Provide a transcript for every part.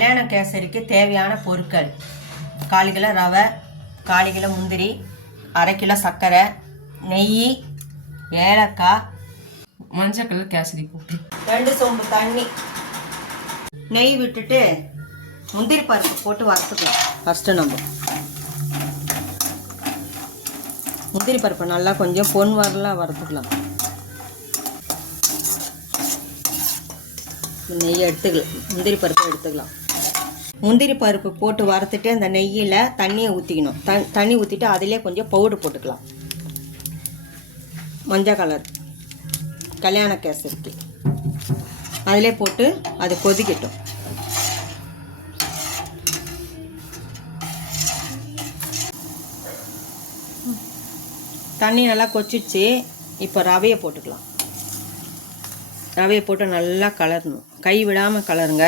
கல்யாண கேசரிக்கு தேவையான பொருட்கள் 1/4 கிலோ ரவை, 1/4 கிலோ முந்திரி, 1/2 கிலோ சர்க்கரை, நெய், ஏலக்காய், மஞ்சள் கலர் கேசரி போட்டு 2 சொம்பு தண்ணி. நெய் விட்டுட்டு முந்திரி பருப்பு போட்டு வறுத்துக்கலாம். ஃபஸ்ட்டு நம்ம முந்திரி பருப்பை நல்லா கொஞ்சம் பொன் வரலாம் வறுத்துக்கலாம். நெய்யை எடுத்துக்கலாம், முந்திரி பருப்பை எடுத்துக்கலாம். முந்திரி பருப்பு போட்டு வறுத்துட்டு அந்த நெய்யில் தண்ணியை ஊற்றிக்கணும். தண்ணி ஊற்றிட்டு அதிலே கொஞ்சம் பவுடர் போட்டுக்கலாம். மஞ்சள் கலர் கல்யாண கேசரிக்கு அதிலே போட்டு அது கொதிக்கட்டும். தண்ணி நல்லா கொச்சிச்சு. இப்போ ரவையை போட்டுக்கலாம். ரவையை போட்டு நல்லா கலரணும். கை விடாமல் கலருங்க.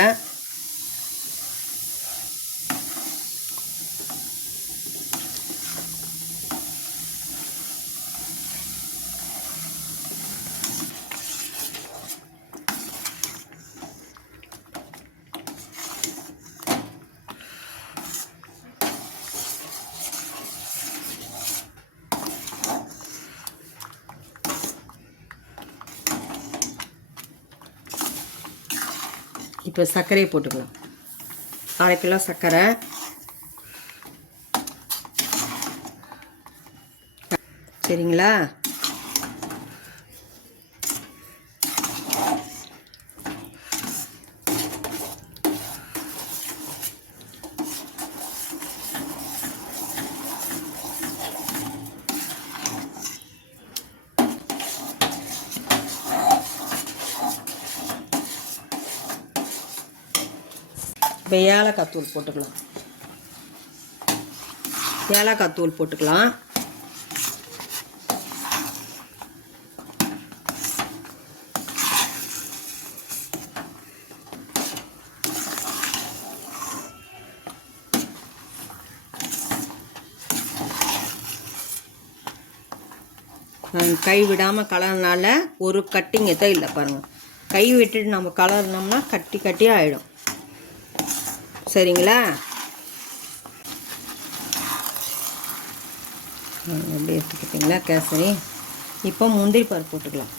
இப்போ சர்க்கரையை போட்டுக்கலாம். 1/2 கிலோ சர்க்கரை, சரிங்களா? இப்போ ஏலக்காய் தூள் போட்டுக்கலாம். ஏலக்காய் தூள் போட்டுக்கலாம். கை விடாமல் கலர்னால ஒரு கட்டிங் எதுவும் இல்லை பாருங்கள். கை விட்டுட்டு நம்ம கலர்னோம்னா கட்டி கட்டியாக ஆகிடும். சரிங்களா? எப்படி எடுத்துக்கிட்டிங்களா கேசரி? இப்போ முந்திரி பருப்பு போட்டுக்கலாம்.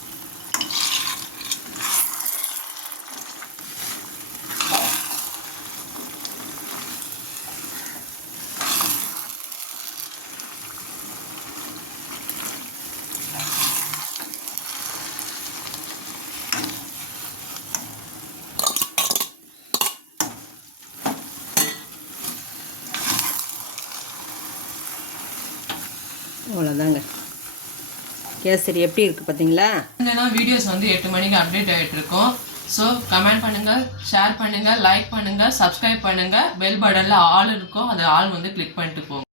அவ்வளோதாங்க. கேசரி எப்படி இருக்குது பார்த்தீங்களா? என்னன்னா வீடியோஸ் வந்து 8 மணிக்கு அப்டேட் ஆகிட்டு இருக்கோம். ஸோ கமெண்ட் பண்ணுங்கள், ஷேர் பண்ணுங்கள், லைக் பண்ணுங்கள், சப்ஸ்கிரைப் பண்ணுங்கள். பெல் பட்டனில் ஆல் இருக்கும், அது ஆல் வந்து கிளிக் பண்ணிட்டு போங்க.